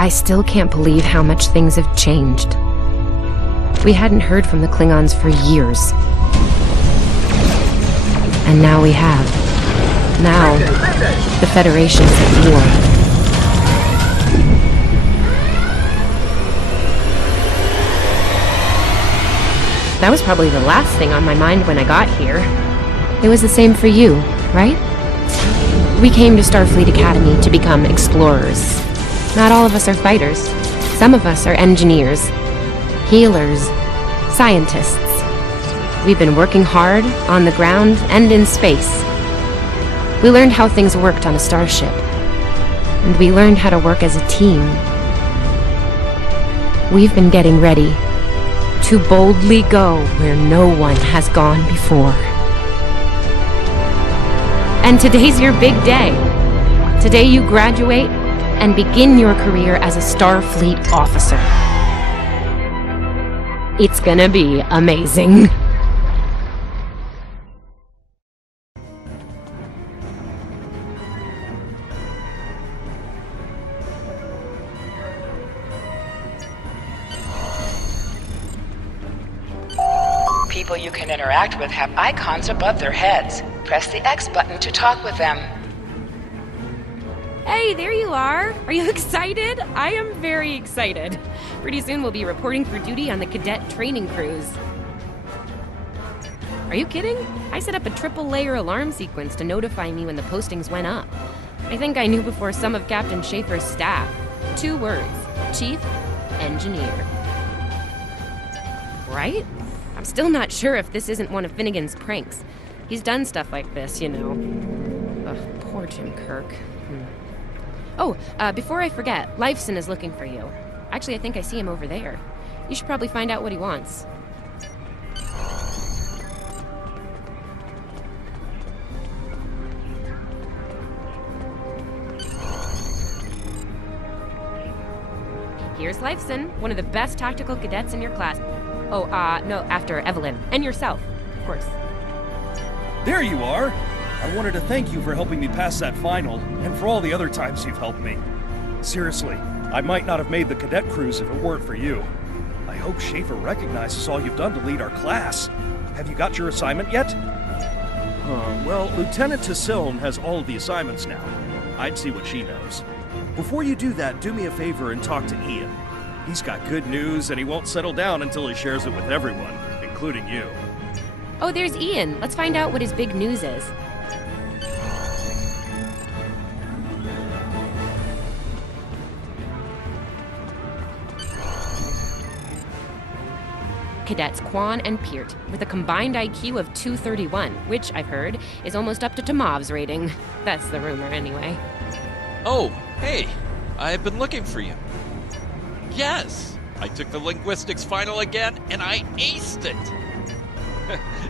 I still can't believe how much things have changed. We hadn't heard from the Klingons for years. And now we have. Now, the Federation's at war. That was probably the last thing on my mind when I got here. It was the same for you, right? We came to Starfleet Academy to become explorers. Not all of us are fighters. Some of us are engineers, healers, scientists. We've been working hard on the ground and in space. We learned how things worked on a starship. And we learned how to work as a team. We've been getting ready to boldly go where no one has gone before. And today's your big day. Today you graduate and begin your career as a Starfleet officer. It's gonna be amazing. People you can interact with have icons above their heads. Press the X button to talk with them. Hey, there you are! Are you excited? I am very excited. Pretty soon we'll be reporting for duty on the cadet training cruise. Are you kidding? I set up a triple-layer alarm sequence to notify me when the postings went up. I think I knew before some of Captain Schaefer's staff. 2 words. Chief Engineer. Right? I'm still not sure if this isn't one of Finnegan's pranks. He's done stuff like this, you know. Ugh, poor Jim Kirk. Oh, before I forget, Lifeson is looking for you. Actually, I think I see him over there. You should probably find out what he wants. Here's Lifeson, one of the best tactical cadets in your class. Oh, no, after Evelyn. And yourself, of course. There you are! I wanted to thank you for helping me pass that final, and for all the other times you've helped me. Seriously, I might not have made the cadet cruise if it weren't for you. I hope Schaefer recognizes all you've done to lead our class. Have you got your assignment yet? Well, Lieutenant Tassiln has all of the assignments now. I'd see what she knows. Before you do that, do me a favor and talk to Ian. He's got good news, and he won't settle down until he shares it with everyone, including you. Oh, there's Ian. Let's find out what his big news is. Cadets Quan and Peart, with a combined IQ of 231, which, I've heard, is almost up to Tomov's rating. That's the rumor, anyway. Oh, hey, I've been looking for you. Yes, I took the linguistics final again, and I aced it.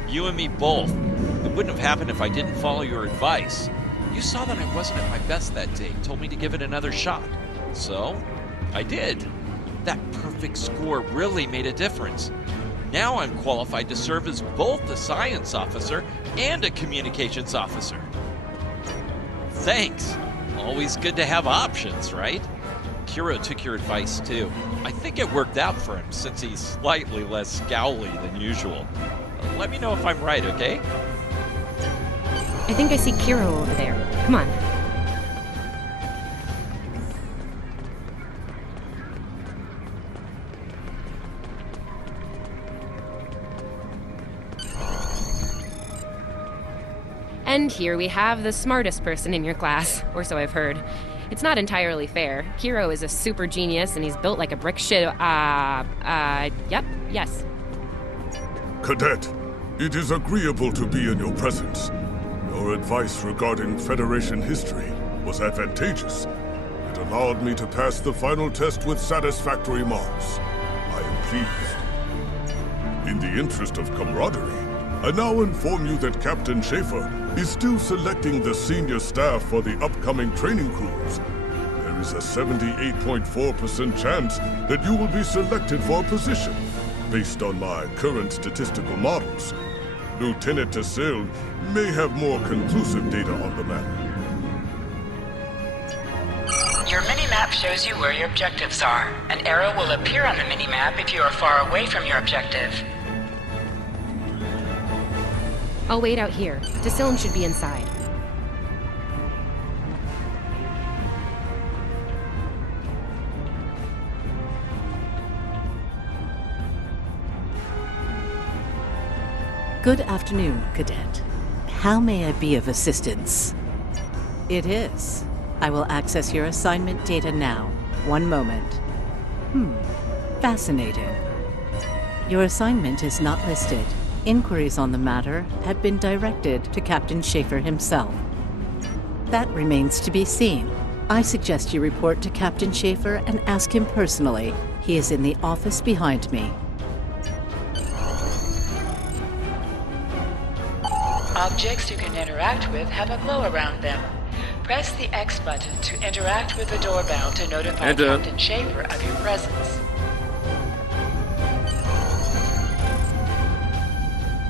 You and me both. It wouldn't have happened if I didn't follow your advice. You saw that I wasn't at my best that day, told me to give it another shot. So, I did. That perfect score really made a difference. Now I'm qualified to serve as both a science officer and a communications officer. Thanks. Always good to have options, right? Kiro took your advice too. I think it worked out for him since he's slightly less scowly than usual. Let me know if I'm right, okay? I think I see Kiro over there. Come on. And here we have the smartest person in your class, or so I've heard. It's not entirely fair. Kiro is a super genius and he's built like a brick shit. Yep, yes. Cadet, it is agreeable to be in your presence. Your advice regarding Federation history was advantageous. It allowed me to pass the final test with satisfactory marks. I am pleased. In the interest of camaraderie, I now inform you that Captain Schaefer is still selecting the senior staff for the upcoming training cruise. There is a 78.4% chance that you will be selected for a position, based on my current statistical models. Lieutenant Tassiln may have more conclusive data on the matter. Your mini-map shows you where your objectives are. An arrow will appear on the minimap if you are far away from your objective. I'll wait out here. Decilm should be inside. Good afternoon, Cadet. How may I be of assistance? It is. I will access your assignment data now. One moment. Fascinating. Your assignment is not listed. Inquiries on the matter have been directed to Captain Schaefer himself. That remains to be seen. I suggest you report to Captain Schaefer and ask him personally. He is in the office behind me. Objects you can interact with have a glow around them. Press the X button to interact with the doorbell to notify Captain Schaefer of your presence.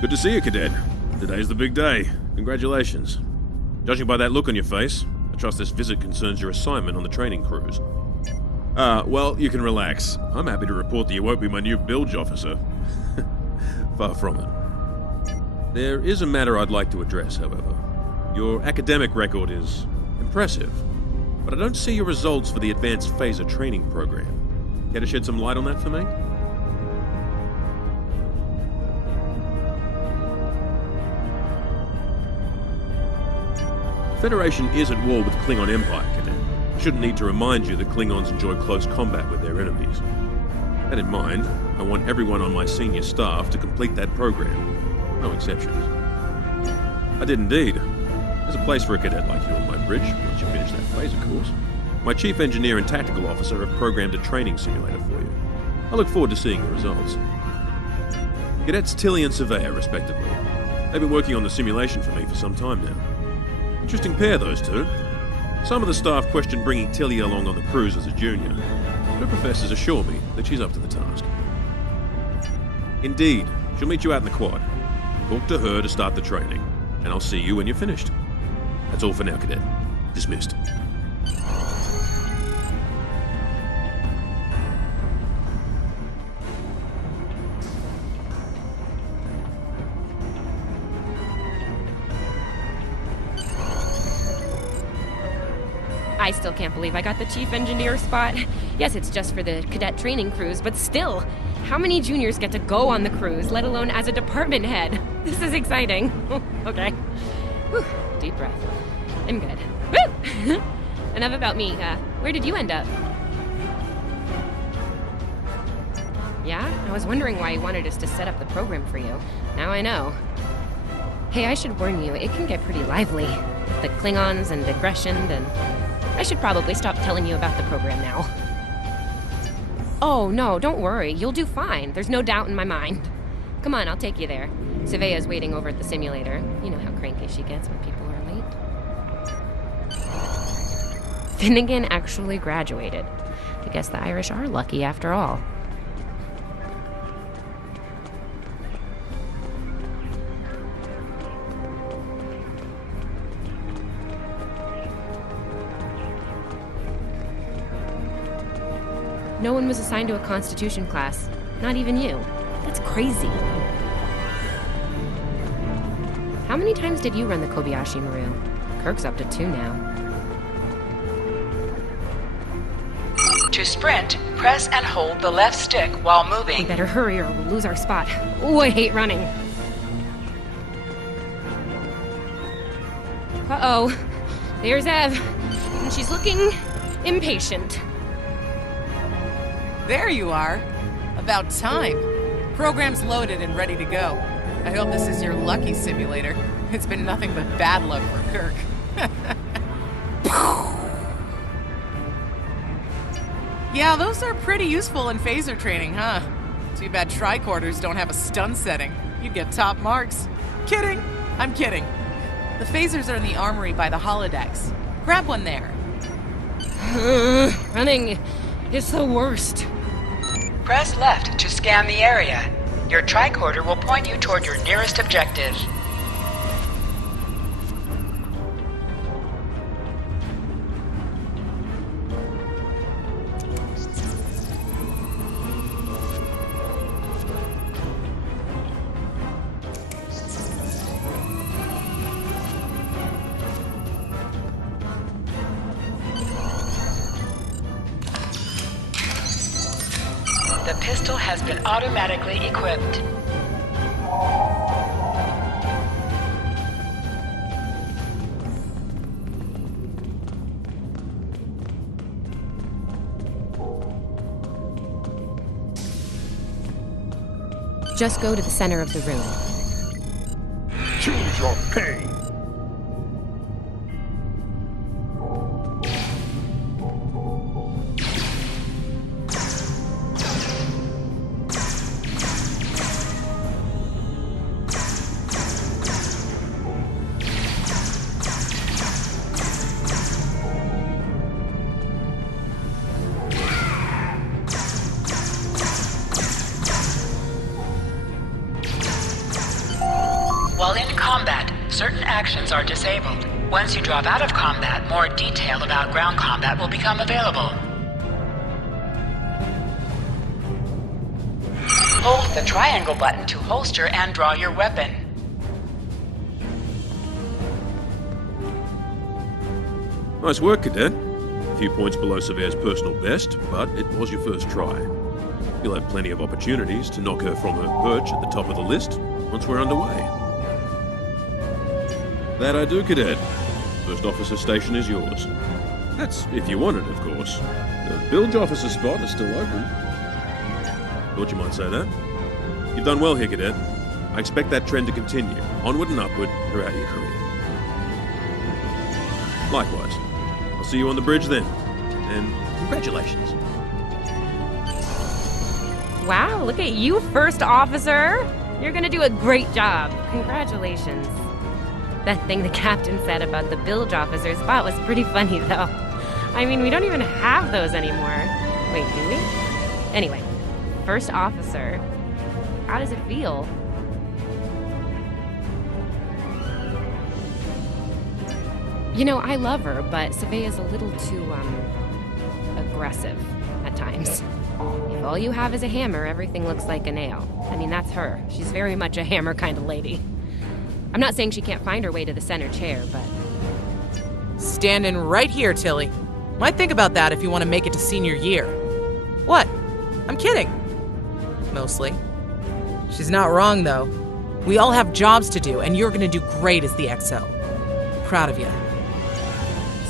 Good to see you, Cadet. Today's the big day. Congratulations. Judging by that look on your face, I trust this visit concerns your assignment on the training cruise. Well, you can relax. I'm happy to report that you won't be my new bilge officer. Far from it. There is a matter I'd like to address, however. Your academic record is impressive, but I don't see your results for the advanced phaser training program. Care to shed some light on that for me? The Federation is at war with the Klingon Empire, Cadet. I shouldn't need to remind you that Klingons enjoy close combat with their enemies. That in mind, I want everyone on my senior staff to complete that program. No exceptions. I did indeed. There's a place for a cadet like you on my bridge once you finish that phaser course. My chief engineer and tactical officer have programmed a training simulator for you. I look forward to seeing the results. Cadets Tilly and Surveyor, respectively. They've been working on the simulation for me for some time now. Interesting pair, those two. Some of the staff question bringing Tilly along on the cruise as a junior. Her professors assure me that she's up to the task. Indeed, she'll meet you out in the quad. Talk to her to start the training, and I'll see you when you're finished. That's all for now, Cadet. Dismissed. I still can't believe I got the chief engineer spot. Yes, it's just for the cadet training cruise, but still, how many juniors get to go on the cruise, let alone as a department head? This is exciting. Okay. Whew, deep breath. I'm good. Woo! Enough about me. Where did you end up? Yeah? I was wondering why you wanted us to set up the program for you. Now I know. Hey, I should warn you, it can get pretty lively. The Klingons and aggression, and I should probably stop telling you about the program now. Oh, no, don't worry. You'll do fine. There's no doubt in my mind. Come on, I'll take you there. Surveyor's waiting over at the simulator. You know how cranky she gets when people are late. Finnegan actually graduated. I guess the Irish are lucky after all. No one was assigned to a Constitution class. Not even you. That's crazy. How many times did you run the Kobayashi Maru? Kirk's up to 2 now. To sprint, press and hold the left stick while We moving. better hurry or we'll lose our spot. Ooh, I hate running. Uh-oh. There's Ev. And she's looking impatient. There you are. About time. Program's loaded and ready to go. I hope this is your lucky simulator. It's been nothing but bad luck for Kirk. Yeah, those are pretty useful in phaser training, huh? Too bad tricorders don't have a stun setting. You'd get top marks. Kidding! I'm kidding. The phasers are in the armory by the holodecks. Grab one there. Running is the worst. Press left to scan the area. Your tricorder will point you toward your nearest objective. pistol has been automatically equipped. Just go to the center of the room. Choose your pain. While in combat, certain actions are disabled. Once you drop out of combat, more detail about ground combat will become available. Hold the triangle button to holster and draw your weapon. Nice work, Cadet. A few points below Surveyor's personal best, but it was your first try. You'll have plenty of opportunities to knock her from her perch at the top of the list once we're underway. That I do, Cadet. First officer station is yours. That's if you want it, of course. The bilge officer spot is still open. Thought you might say that. You've done well here, Cadet. I expect that trend to continue, onward and upward, throughout your career. Likewise. I'll see you on the bridge then. And congratulations. Wow, look at you, First Officer! You're gonna do a great job. Congratulations. That thing the captain said about the bilge officer spot was pretty funny, though. I mean, we don't even have those anymore. Wait, do we? Anyway, First Officer, how does it feel? You know, I love her, but Savea's a little too, aggressive at times. If all you have is a hammer, everything looks like a nail. I mean, that's her. She's very much a hammer kind of lady. I'm not saying she can't find her way to the center chair, but... Standing right here, Tilly. Might think about that if you want to make it to senior year. What? I'm kidding. Mostly. She's not wrong, though. We all have jobs to do, and you're gonna do great as the XO. Proud of you.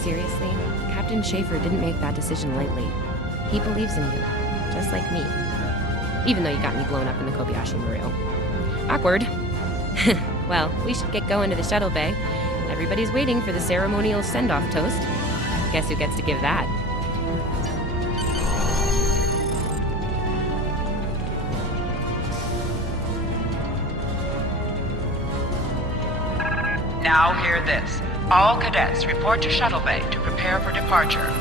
Seriously, Captain Schaefer didn't make that decision lightly. He believes in you, just like me. Even though you got me blown up in the Kobayashi Maru. Awkward. Well, we should get going to the shuttle bay. Everybody's waiting for the ceremonial send-off toast. Guess who gets to give that? Now hear this. All cadets report to shuttle bay to prepare for departure.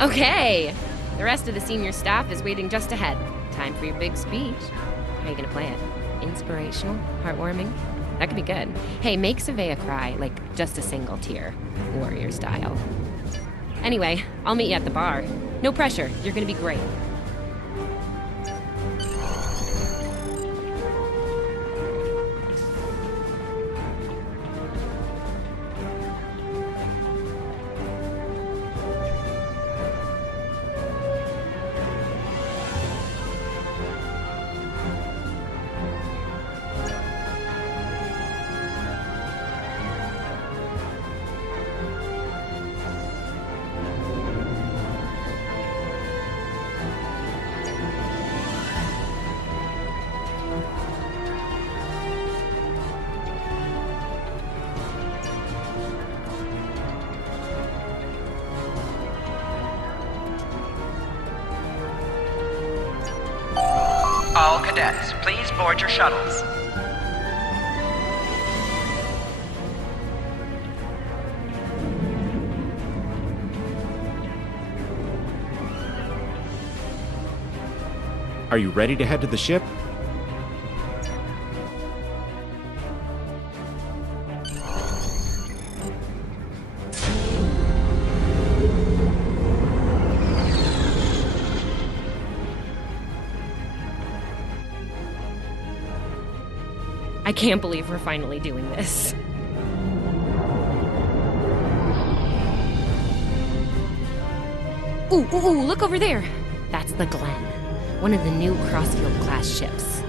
Okay! The rest of the senior staff is waiting just ahead. Time for your big speech. How are you gonna play it? Inspirational? Heartwarming? That could be good. Hey, make Savea cry, like just a single tear. Warrior style. Anyway, I'll meet you at the bar. No pressure, you're gonna be great. All cadets, please board your shuttles. Are you ready to head to the ship? I I can't believe we're finally doing this. Ooh, look over there! That's the Glen, one of the new Crossfield-class ships.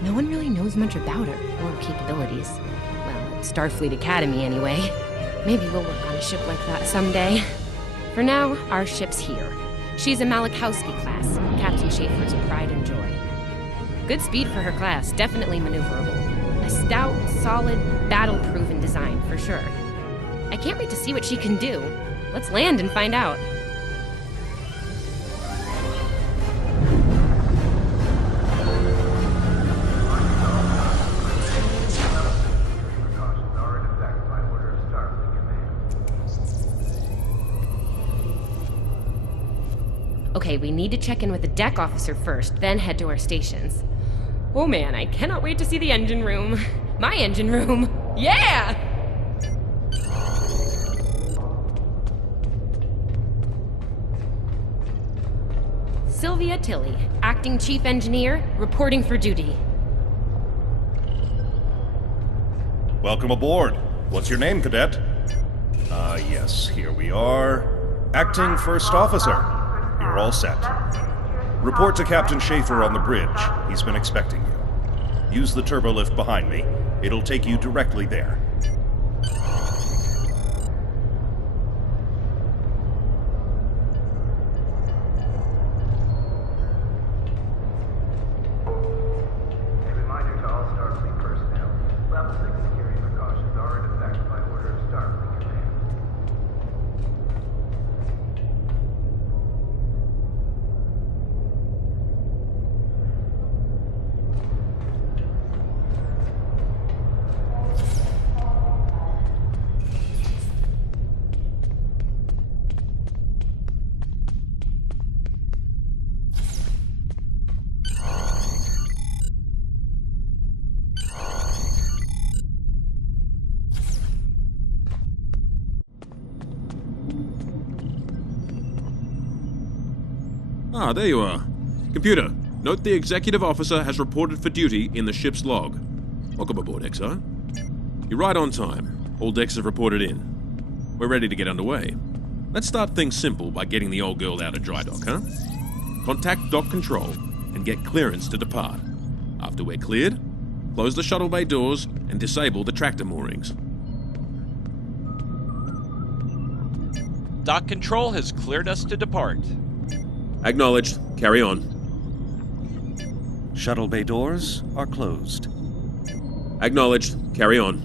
No one really knows much about her, or her capabilities. Well, at Starfleet Academy anyway. Maybe we'll work on a ship like that someday. For now, our ship's here. She's a Malachowski class, Captain Schaefer's pride and joy. Good speed for her class, definitely maneuverable. A stout, solid, battle-proven design, for sure. I can't wait to see what she can do. Let's land and find out. Okay, we need to check in with the deck officer first, then head to our stations. Oh man, I cannot wait to see the engine room. My engine room! Yeah! Sylvia Tilley, Acting Chief Engineer, reporting for duty. Welcome aboard. What's your name, Cadet? Yes, here we are. Acting First Officer. You're all set. Report to Captain Schaefer on the bridge. He's been expecting you. Use the turbolift behind me. It'll take you directly there. A reminder to all Starfleet personnel. Level 6 security precautions are in effect by order of Starfleet Command. Ah, there you are. Computer, note the executive officer has reported for duty in the ship's log. Welcome aboard, XO. You're right on time. All decks have reported in. We're ready to get underway. Let's start things simple by getting the old girl out of dry dock, huh? Contact dock control and get clearance to depart. After we're cleared, close the shuttle bay doors and disable the tractor moorings. Dock control has cleared us to depart. Acknowledged. Carry on. Shuttle bay doors are closed. Acknowledged. Carry on.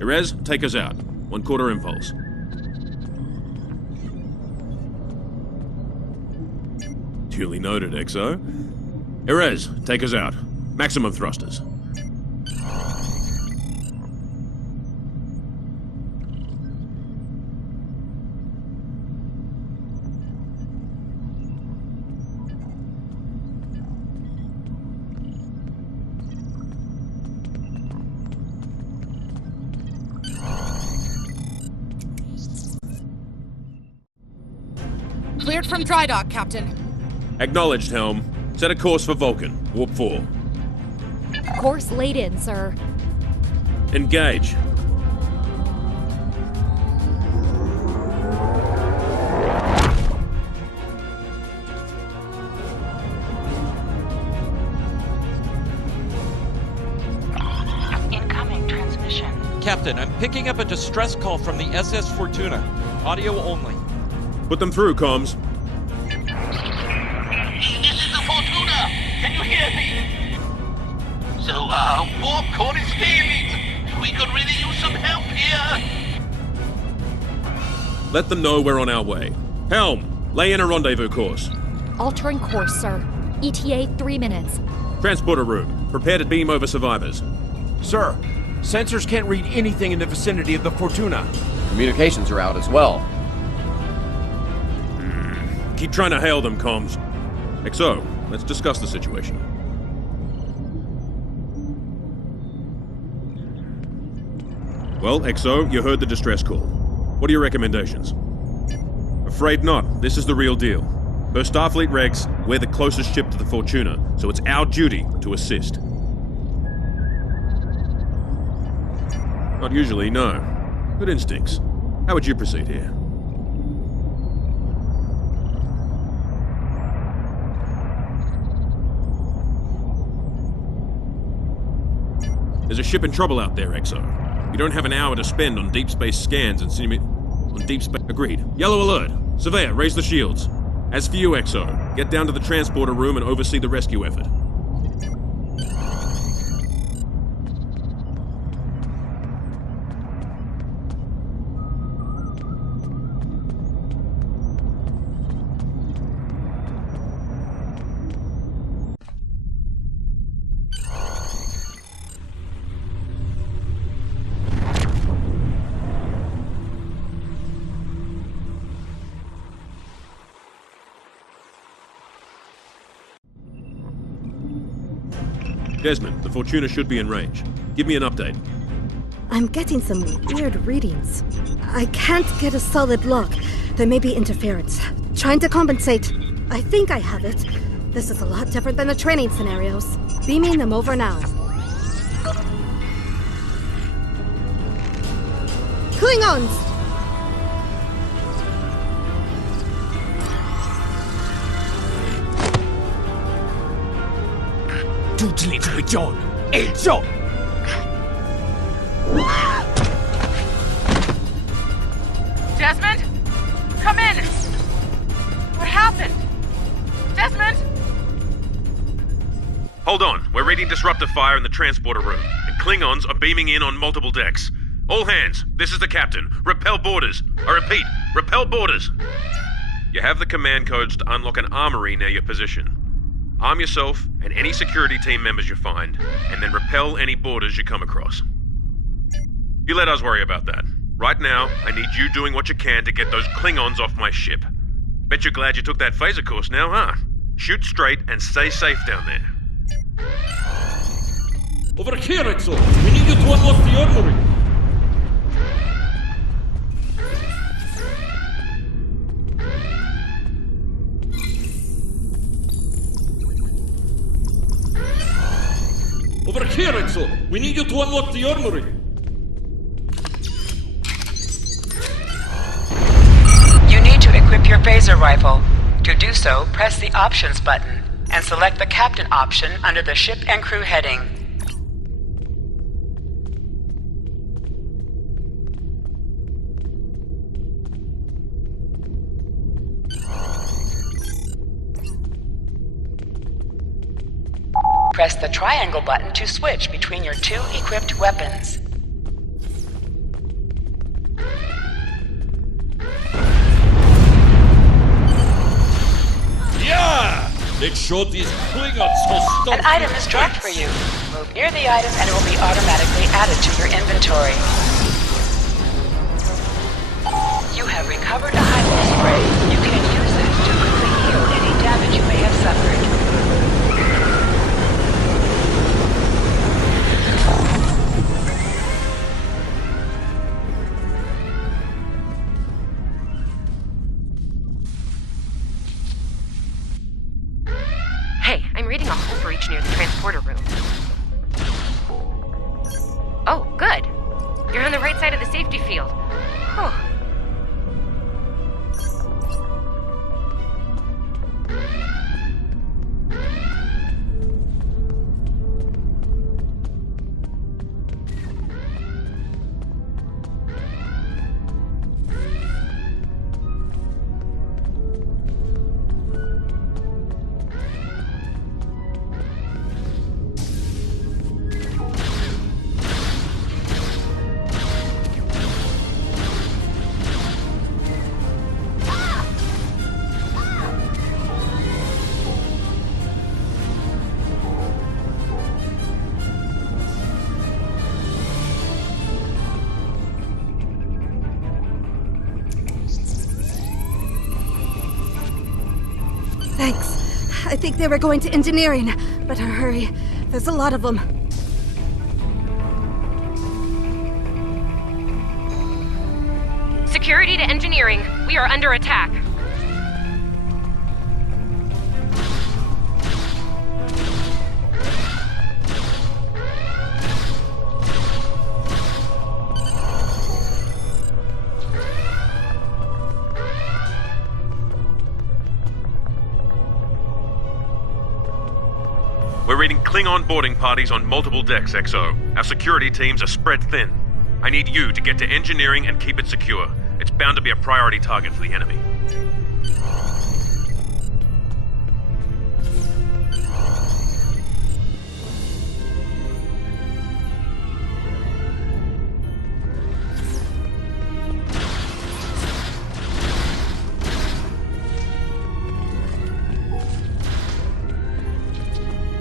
Erez, take us out. 1/4 impulse. Duly noted, XO. Erez, take us out. Maximum thrusters. Cleared from dry dock, Captain. Acknowledged, Helm. Set a course for Vulcan. Warp 4. Course laid in, sir. Engage. Incoming transmission. Captain, I'm picking up a distress call from the SS Fortuna. Audio only. Put them through, comms. This is the Fortuna! Can you hear me? So, warp core is failing. We could really use some help here. Let them know we're on our way. Helm, lay in a rendezvous course. Altering course, sir. ETA 3 minutes. Transporter room. Prepare to beam over survivors. Sir, sensors can't read anything in the vicinity of the Fortuna. Communications are out as well. Keep trying to hail them, comms. XO, let's discuss the situation. Well, XO, you heard the distress call. What are your recommendations? Afraid not. This is the real deal. Per Starfleet regs, we're the closest ship to the Fortuna, so it's our duty to assist. Not usually, no. Good instincts. How would you proceed here? There's a ship in trouble out there, XO. You don't have an hour to spend on deep space scans and on deep space. Agreed. Yellow alert. Surveyor, raise the shields. As for you, XO, get down to the transporter room and oversee the rescue effort. Desmond, the Fortuna should be in range. Give me an update. I'm getting some weird readings. I can't get a solid lock. There may be interference. Trying to compensate. I think I have it. This is a lot different than the training scenarios. Beaming them over now. Klingons! Desmond? Come in! What happened? Desmond? Hold on. We're reading disruptor fire in the transporter room, and Klingons are beaming in on multiple decks. All hands, this is the captain. Repel boarders. I repeat, repel boarders. You have the command codes to unlock an armory near your position. Arm yourself and any security team members you find, and then repel any boarders you come across. You let us worry about that. Right now, I need you doing what you can to get those Klingons off my ship. Bet you're glad you took that phaser course now, huh? Shoot straight and stay safe down there. Over here, XO! We need you to unlock the armory! Over here, XO! We need you to unlock the armory! You need to equip your phaser rifle. To do so, press the Options button and select the Captain option under the Ship and Crew heading. Press the triangle button to switch between your two equipped weapons. Yeah! Let's show these Klingons how stuff. An item is dropped for you. Move near the item and it will be automatically added to your inventory. You have recovered a highway spray. You can use it to quickly heal any damage you may have suffered. Hey, I'm reading a hull breach near the transporter room. Oh, good. You're on the right side of the safety field. Whew. Thanks. I think they were going to engineering. Better hurry. There's a lot of them. Security to engineering. We are under attack. We're reading Klingon boarding parties on multiple decks, XO. Our security teams are spread thin. I need you to get to engineering and keep it secure. It's bound to be a priority target for the enemy.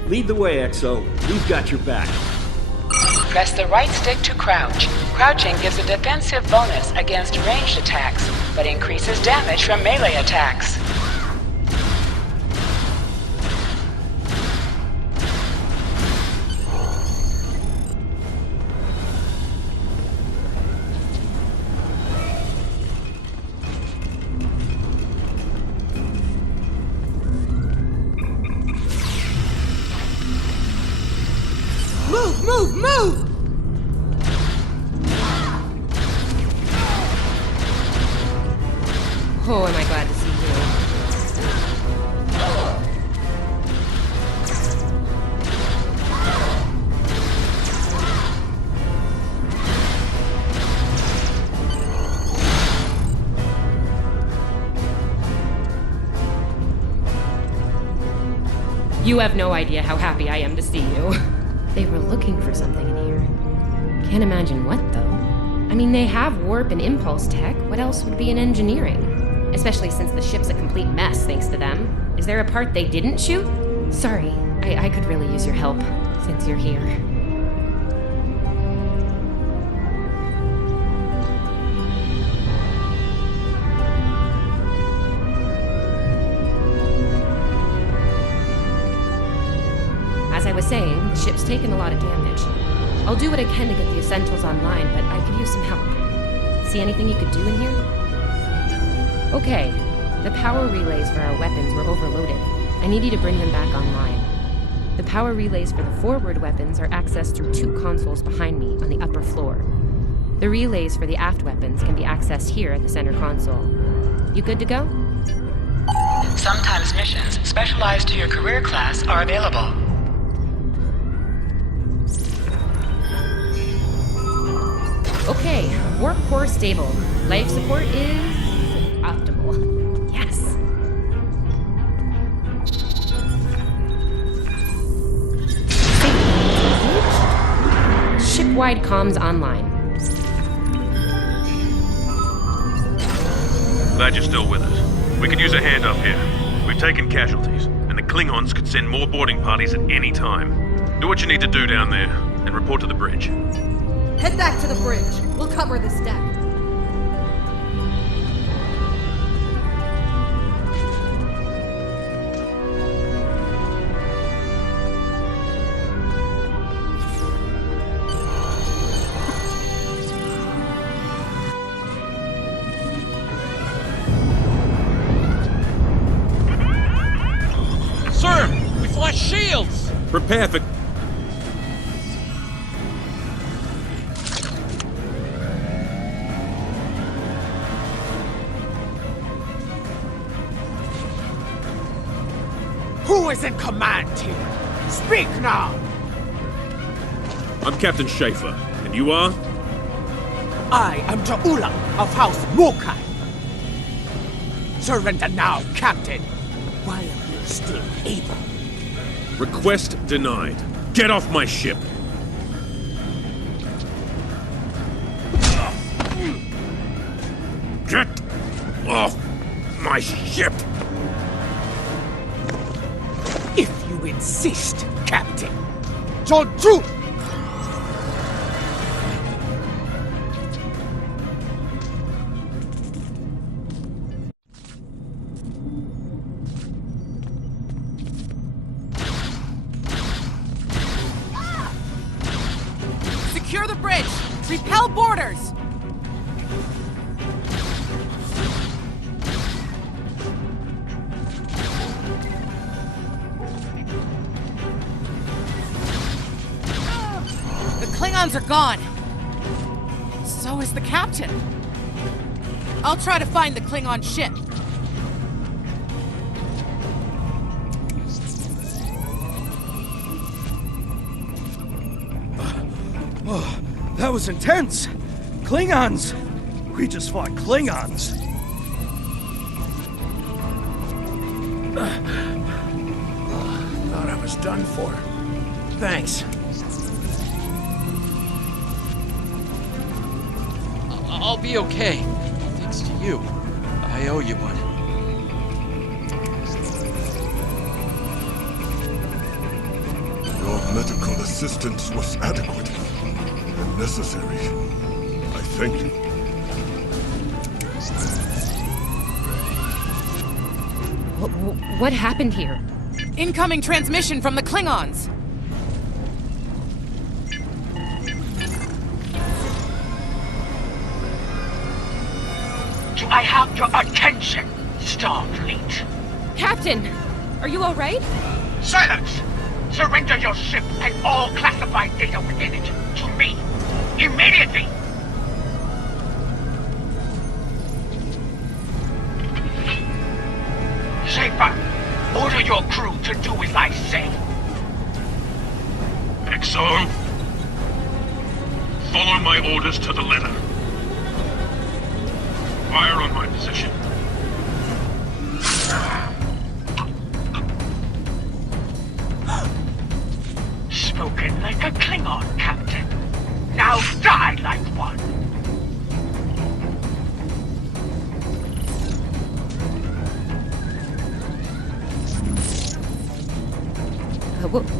Lead the way, XO. We've got your back. Press the right stick to crouch. Crouching gives a defensive bonus against ranged attacks, but increases damage from melee attacks. Move! Oh, am I glad to see you. You have no idea how happy I am to see you. They were looking for something in here. Can't imagine what, though. I mean, they have warp and impulse tech. What else would be in engineering? Especially since the ship's a complete mess, thanks to them. Is there a part they didn't shoot? Sorry, I could really use your help, since you're here. As I was saying, the ship's taken a lot of damage. I'll do what I can to get the essentials online, but I could use some help. See anything you could do in here? Okay, the power relays for our weapons were overloaded. I need you to bring them back online. The power relays for the forward weapons are accessed through 2 consoles behind me on the upper floor. The relays for the aft weapons can be accessed here at the center console. You good to go? Sometimes missions specialized to your career class are available. Okay, warp core stable. Life support is optimal. Yes. Ship-wide comms online. Glad you're still with us. We could use a hand up here. We've taken casualties, and the Klingons could send more boarding parties at any time. Do what you need to do down there, and report to the bridge. Head back to the bridge. We'll cover this deck. Sir, we've lost shields! Prepare for... Who is in command here? Speak now! I'm Captain Schaefer, and you are? I am Ta'ula of House Mokai. Surrender now, Captain, while you're still able. Request denied. Get off my ship! Get off my ship! If you insist, Captain. Joju! Klingons are gone. So is the captain. I'll try to find the Klingon ship. Oh, that was intense! Klingons! We just fought Klingons! Thought I was done for. Thanks. I'll be okay. Thanks to you. I owe you one. Your medical assistance was adequate and necessary. I thank you. What happened here? Incoming transmission from the Klingons. Do I have your attention, Starfleet? Captain, are you all right? Silence! Surrender your ship and all classified data within it to me. Immediately! Schaefer, order your crew to do as I say. Exo, follow my orders to the letter. Fire on my position. Spoken like a Klingon, Captain. Now die like one.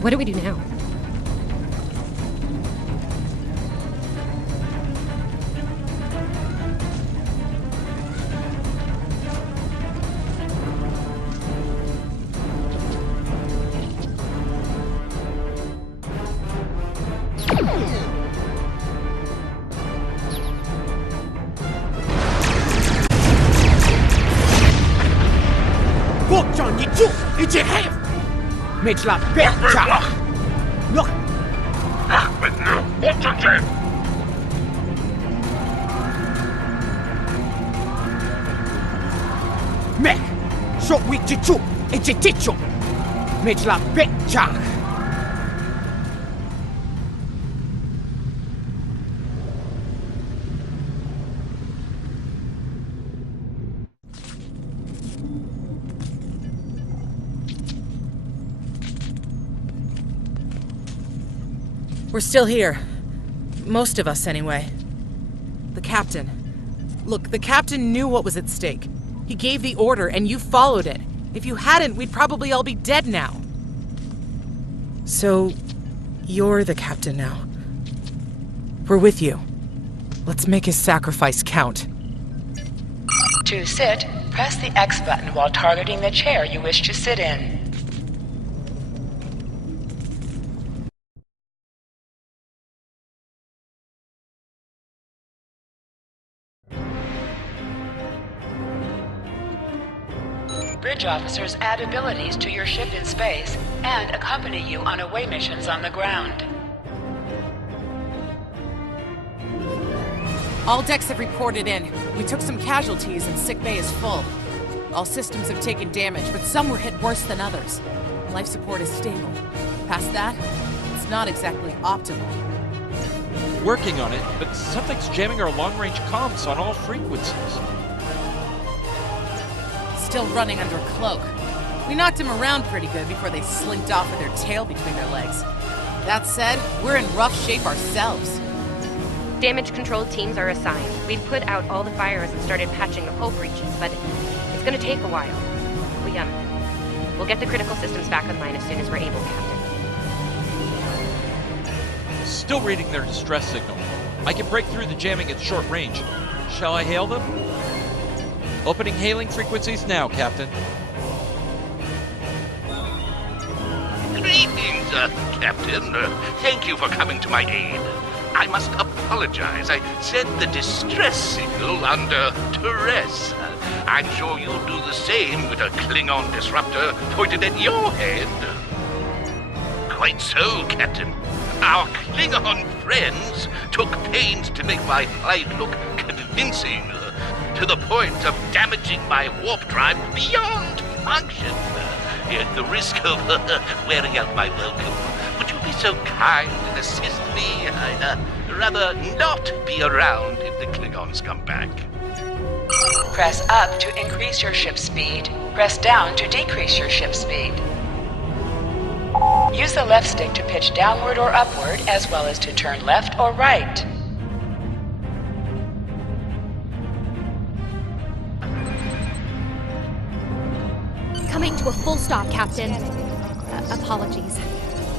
What do we do now? We're still here. Most of us, anyway. The captain. Look, the captain knew what was at stake. He gave the order, and you followed it. If you hadn't, we'd probably all be dead now. So, you're the captain now. We're with you. Let's make his sacrifice count. To sit, press the X button while targeting the chair you wish to sit in. Bridge officers add abilities to your ship in space and accompany you on away missions on the ground. All decks have reported in. We took some casualties and sick bay is full. All systems have taken damage, but some were hit worse than others. Life support is stable. Past that, it's not exactly optimal. Working on it, but something's jamming our long-range comms on all frequencies. Still running under cloak. We knocked him around pretty good before they slinked off with their tail between their legs. That said, we're in rough shape ourselves. Damage control teams are assigned. We've put out all the fires and started patching the hull breaches, but it's gonna take a while. We'll get the critical systems back online as soon as we're able, Captain. Still reading their distress signal. I can break through the jamming at short range. Shall I hail them? Opening hailing frequencies now, Captain. Greetings, Captain. Thank you for coming to my aid. I must apologize. I sent the distress signal under duress. I'm sure you'll do the same with a Klingon disruptor pointed at your head. Quite so, Captain. Our Klingon friends took pains to make my flight look convincing, to the point of damaging my warp drive beyond function. At the risk of wearing out my welcome, would you be so kind and assist me? I'd rather not be around if the Klingons come back. Press up to increase your ship speed. Press down to decrease your ship speed. Use the left stick to pitch downward or upward, as well as to turn left or right. Coming to a full stop, Captain. Apologies.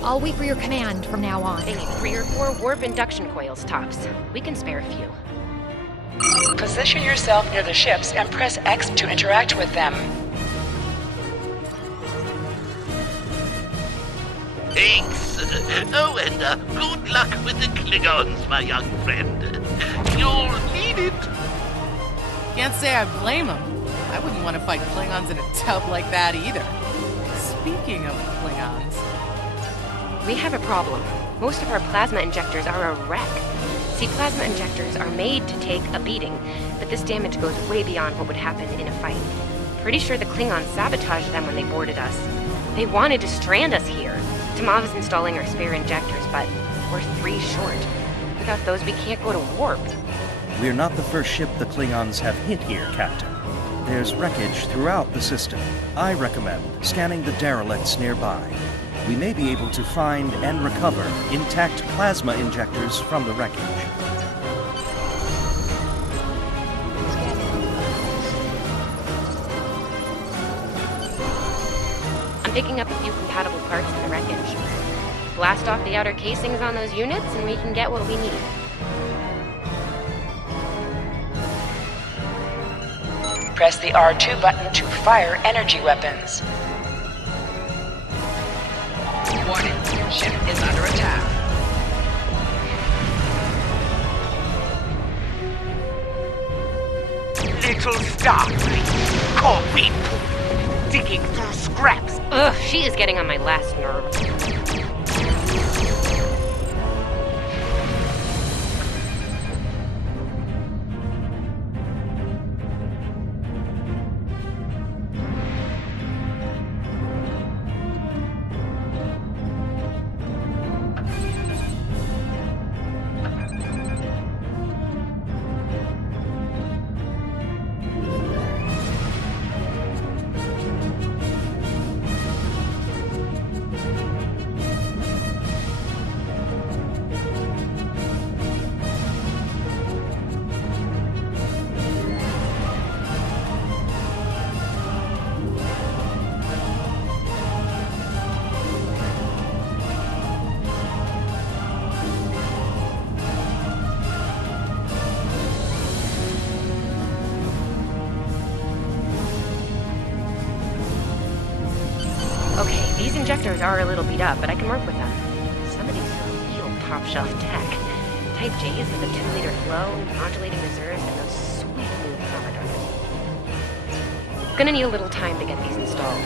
I'll wait for your command from now on. They need 3 or 4 warp induction coils tops. We can spare a few. Position yourself near the ships and press X to interact with them. Thanks. Oh, and good luck with the Klingons, my young friend. You'll need it. Can't say I blame him. I wouldn't want to fight Klingons in a tub like that either. Speaking of Klingons... We have a problem. Most of our plasma injectors are a wreck. See, plasma injectors are made to take a beating, but this damage goes way beyond what would happen in a fight. Pretty sure the Klingons sabotaged them when they boarded us. They wanted to strand us here. Tamav is installing our spare injectors, but we're 3 short. Without those, we can't go to warp. We're not the first ship the Klingons have hit here, Captain. There's wreckage throughout the system. I recommend scanning the derelicts nearby. We may be able to find and recover intact plasma injectors from the wreckage. I'm picking up a few compatible parts in the wreckage. Blast off the outer casings on those units and we can get what we need. Press the R2 button to fire energy weapons. Warning, ship is under attack. Little Starfleet, Corvette, digging through scraps. Ugh, she is getting on my last nerve. Okay, these injectors are a little beat up, but I can work with them. Some of these are real top-shelf tech. Type J's with a 2-liter flow, modulating reserves, and those sweet new power drives. Gonna need a little time to get these installed.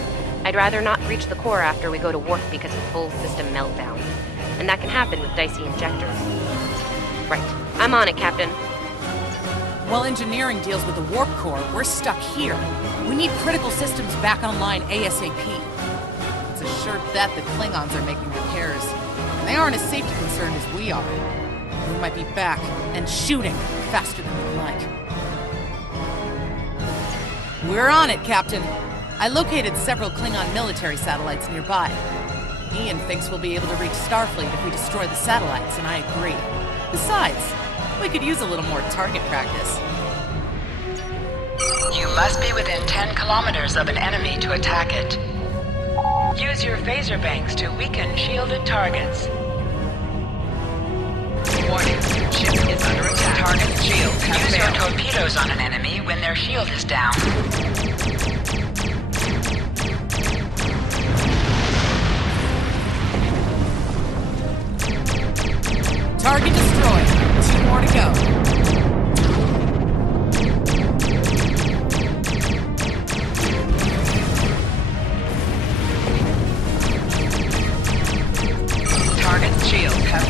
I'd rather not breach the core after we go to warp because of full system meltdown. And that can happen with dicey injectors. Right. I'm on it, Captain. While engineering deals with the warp core, we're stuck here. We need critical systems back online ASAP. It's a sure bet the Klingons are making repairs. And they aren't as safety concerned as we are. We might be back and shooting faster than we'd like. We're on it, Captain. I located several Klingon military satellites nearby. Ian thinks we'll be able to reach Starfleet if we destroy the satellites, and I agree. Besides, we could use a little more target practice. You must be within 10 kilometers of an enemy to attack it. Use your phaser banks to weaken shielded targets. Warning, ship is under attack. Target shield has Use your failed. torpedoes on an enemy when their shield is down. Target destroyed. 2 more to go. Target shield has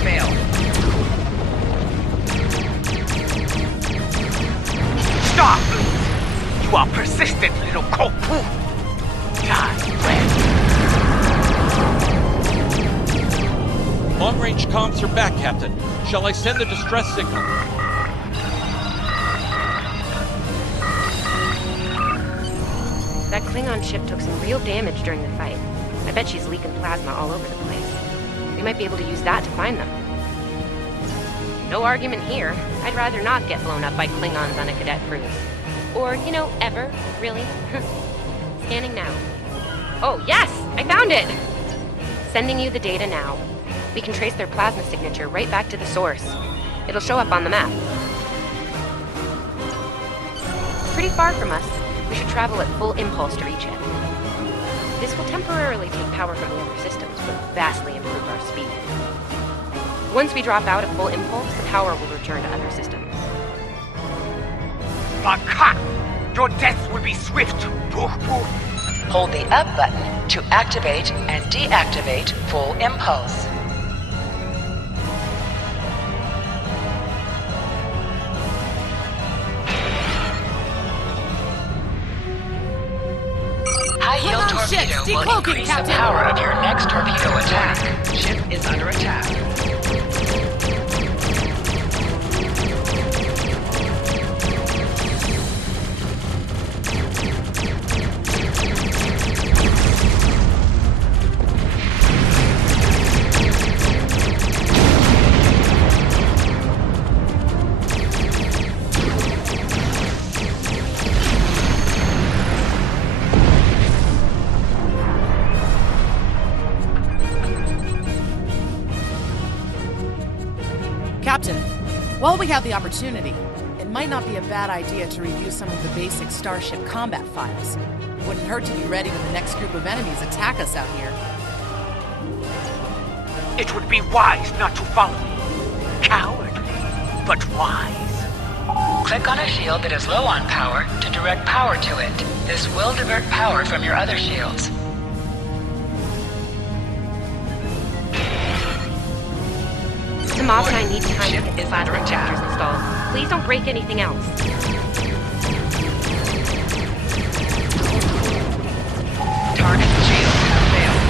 You are persistent, little cold-proof. Die well. Long-range comms are back, Captain. Shall I send the distress signal? That Klingon ship took some real damage during the fight. I bet she's leaking plasma all over the place. We might be able to use that to find them. No argument here. I'd rather not get blown up by Klingons on a cadet cruise. Or, ever, really. Scanning now. Oh, yes! I found it! Sending you the data now. We can trace their plasma signature right back to the source. It'll show up on the map. It's pretty far from us. We should travel at full impulse to reach it. This will temporarily take power from the other systems, but vastly improve our speed. Once we drop out at full impulse, the power will return to other systems. Baka! Your death will be swift. Hold the up button to activate and deactivate full impulse. High-yield torpedo will increase the power of your next torpedo attack. Ship is under attack. Captain, while we have the opportunity, it might not be a bad idea to review some of the basic Starship combat files. Wouldn't hurt to be ready when the next group of enemies attack us out here. It would be wise not to follow me. Cowardly, but wise. Click on a shield that is low on power to direct power to it. This will divert power from your other shields. Tomav and I need time to Ship get the is under plasma attack. detectors installed. Please don't break anything else. Target shields have failed.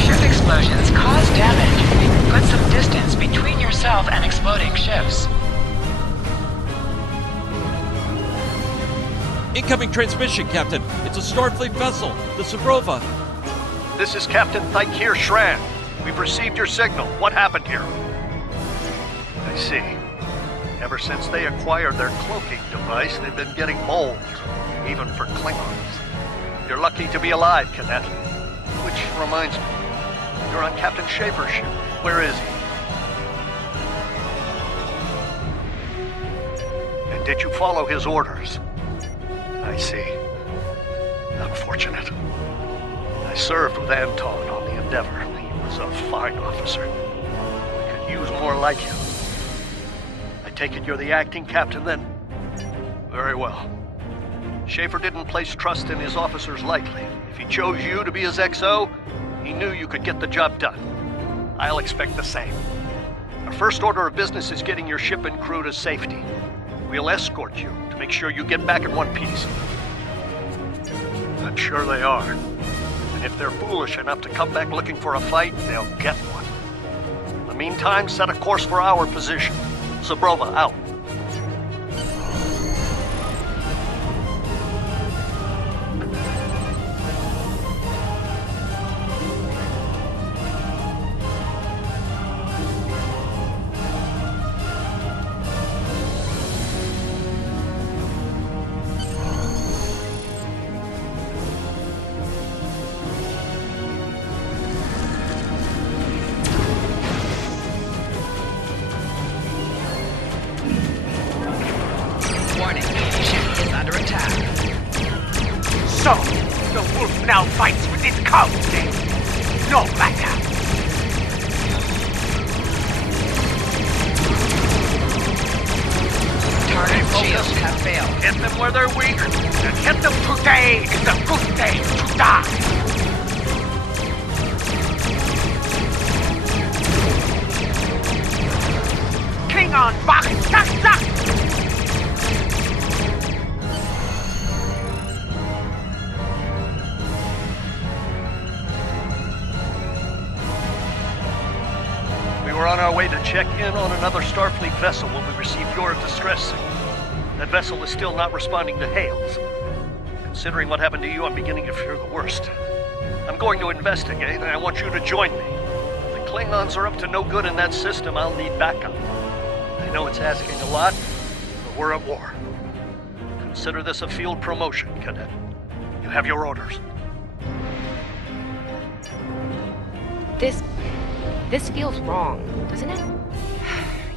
Ship explosions cause damage. Put some distance between yourself and exploding ships. Incoming transmission, Captain. It's a Starfleet vessel, the Sabrova. This is Captain Thykir Shran. We've received your signal. What happened here? I see. Ever since they acquired their cloaking device, they've been getting mold, even for Klingons. You're lucky to be alive, Cadet. Which reminds me, you're on Captain Schaefer's ship. Where is he? And did you follow his orders? I see. Unfortunate. I served with Anton on the Endeavor. He was a fine officer. I could use more like him. I take it you're the acting captain then? Very well. Schaefer didn't place trust in his officers lightly. If he chose you to be his XO, he knew you could get the job done. I'll expect the same. Our first order of business is getting your ship and crew to safety. We'll escort you to make sure you get back in one piece. I'm sure they are. And if they're foolish enough to come back looking for a fight, they'll get one. In the meantime, set a course for our position. Sabrova out. Warning, ship is under attack. So, the wolf now fights with its cubs, then. No matter. Target shields have failed. Hit them where they're weak, and hit them today is a good day to die. We're on our way to check in on another Starfleet vessel when we receive your distress signal. That vessel is still not responding to hails. Considering what happened to you, I'm beginning to fear the worst. I'm going to investigate, and I want you to join me. If the Klingons are up to no good in that system, I'll need backup. I know it's asking a lot, but we're at war. Consider this a field promotion, Cadet. You have your orders. This feels wrong, doesn't it?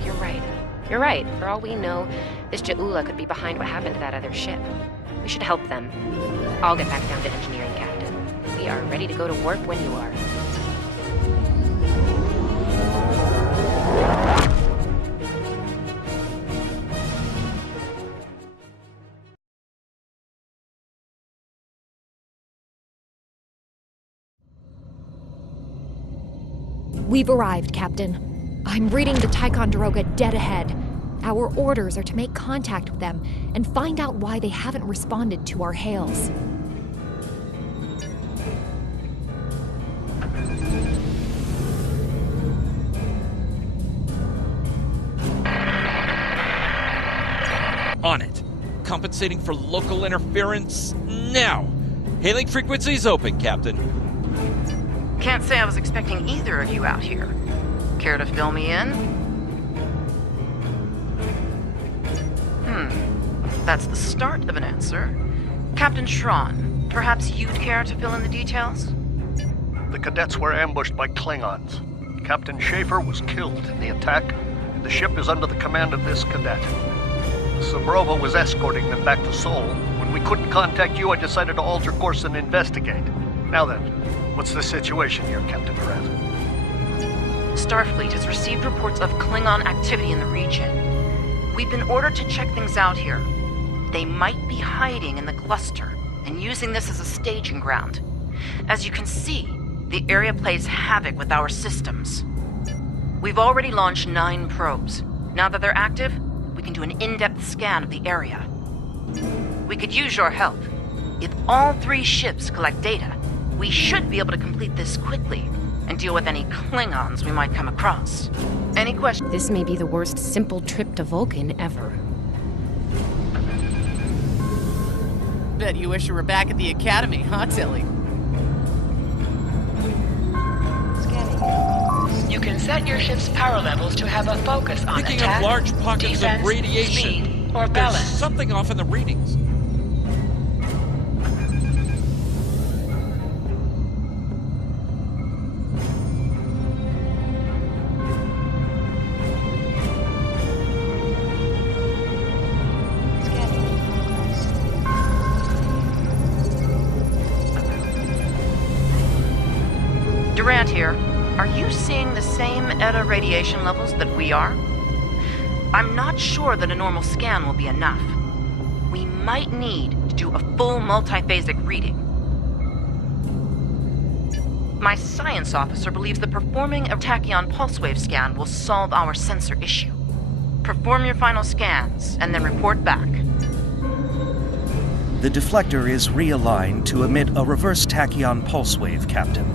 You're right. You're right. For all we know, this Ja'ula could be behind what happened to that other ship. We should help them. I'll get back down to engineering, Captain. We are ready to go to warp when you are. We've arrived, Captain. I'm reading the Ticonderoga dead ahead. Our orders are to make contact with them and find out why they haven't responded to our hails. On it. Compensating for local interference now. Hailing frequencies open, Captain. Can't say I was expecting either of you out here. Care to fill me in? That's the start of an answer. Captain Schron, perhaps you'd care to fill in the details? The cadets were ambushed by Klingons. Captain Schaefer was killed in the attack, and the ship is under the command of this cadet. Sombrova was escorting them back to Sol. When we couldn't contact you, I decided to alter course and investigate. Now then, what's the situation here, Captain Durant? Starfleet has received reports of Klingon activity in the region. We've been ordered to check things out here. They might be hiding in the cluster and using this as a staging ground. As you can see, the area plays havoc with our systems. We've already launched 9 probes. Now that they're active, we can do an in-depth scan of the area. We could use your help. If all 3 ships collect data, we should be able to complete this quickly and deal with any Klingons we might come across. Any questions? This may be the worst simple trip to Vulcan ever. Bet you wish you were back at the Academy, huh, Tilly? You can set your ship's power levels to have a focus on Picking attack, up large pockets defense, of radiation. speed, or There's balance. something off in the readings. Durant here. Are you seeing the same ETA radiation levels that we are? I'm not sure that a normal scan will be enough. We might need to do a full multiphasic reading. My science officer believes that performing a tachyon pulse wave scan will solve our sensor issue. Perform your final scans and then report back. The deflector is realigned to emit a reverse tachyon pulse wave, Captain.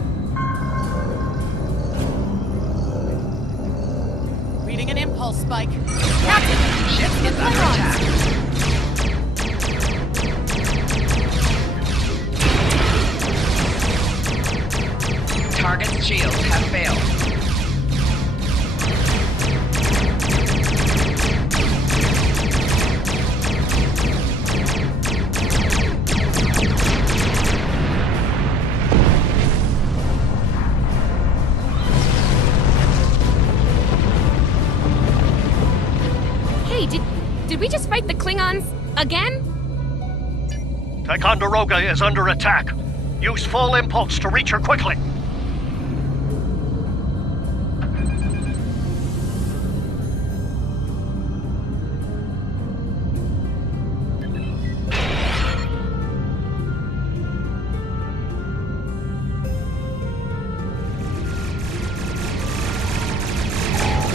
Reading an impulse spike. Captain! Ship is under attack. Target's shields have failed. Hey, did we just fight the Klingons again? Ticonderoga is under attack. Use full impulse to reach her quickly.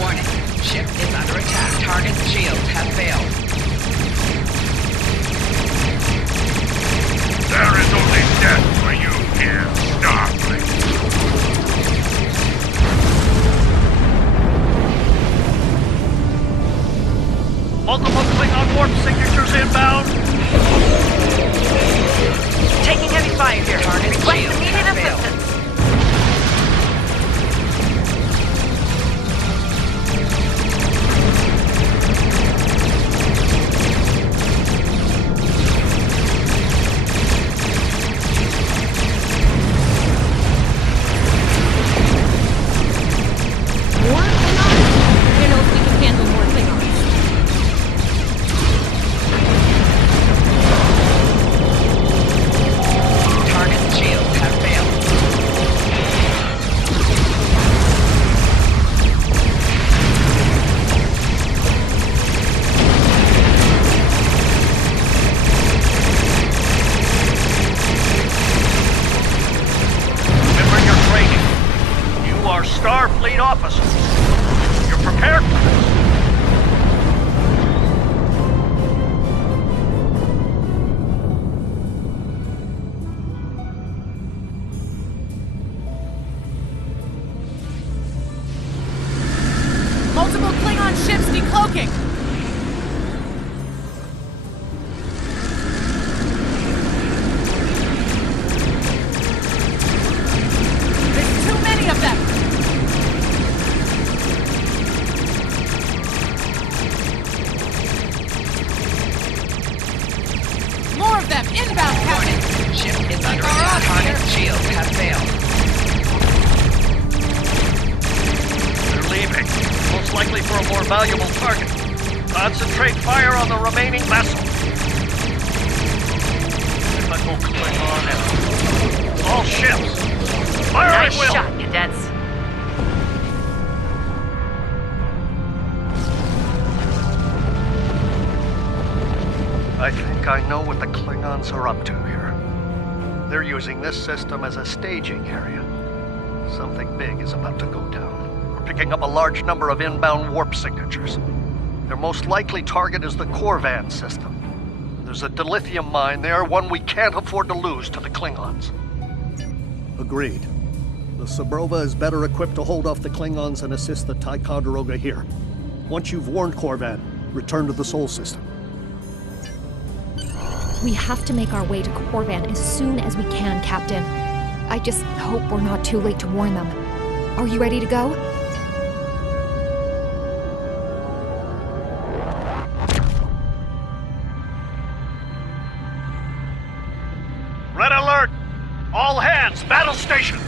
Warning. Ship is under attack. Target's shields have failed. There is only death for you here, Starfleet. Multiple Klingon warp signatures inbound. Taking heavy fire here. Request immediate assistance. More Klingons? I don't know if we can handle more Klingons. Target shields have failed. Remember your training. You are Starfleet officers. You're prepared for this. Multiple Klingon ships decloaking. There's too many of them. More of them inbound, Captain. Ship is under attack. Target shields have failed. They're leaving. Most likely for a more valuable target. Concentrate fire on the remaining vessel. Typical Klingon error. All ships. Fire at Nice will. shot, cadets. I think I know what the Klingons are up to here. They're using this system as a staging area. Something big is about to go down. We're picking up a large number of inbound warp signatures. Their most likely target is the Corvan system. There's a dilithium mine there, one we can't afford to lose to the Klingons. Agreed. The Sabrova is better equipped to hold off the Klingons and assist the Ticonderoga here. Once you've warned Corvan, return to the Sol system. We have to make our way to Corvan as soon as we can, Captain. I just hope we're not too late to warn them. Are you ready to go? Red alert! All hands, battle stations!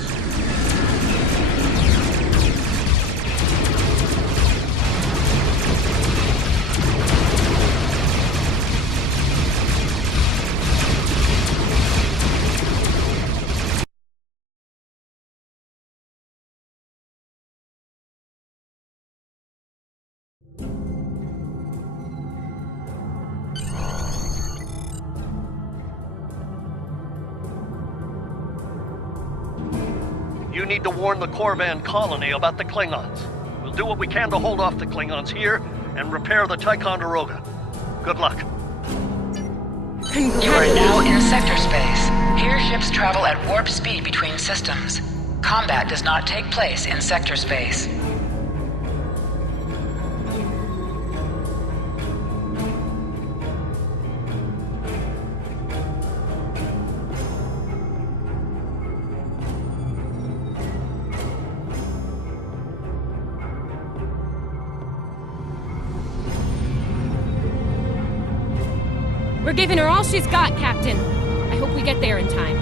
You need to warn the Corvan colony about the Klingons. We'll do what we can to hold off the Klingons here and repair the Ticonderoga. Good luck. You are now in sector space. Here ships travel at warp speed between systems. Combat does not take place in sector space. We're giving her all she's got, Captain. I hope we get there in time.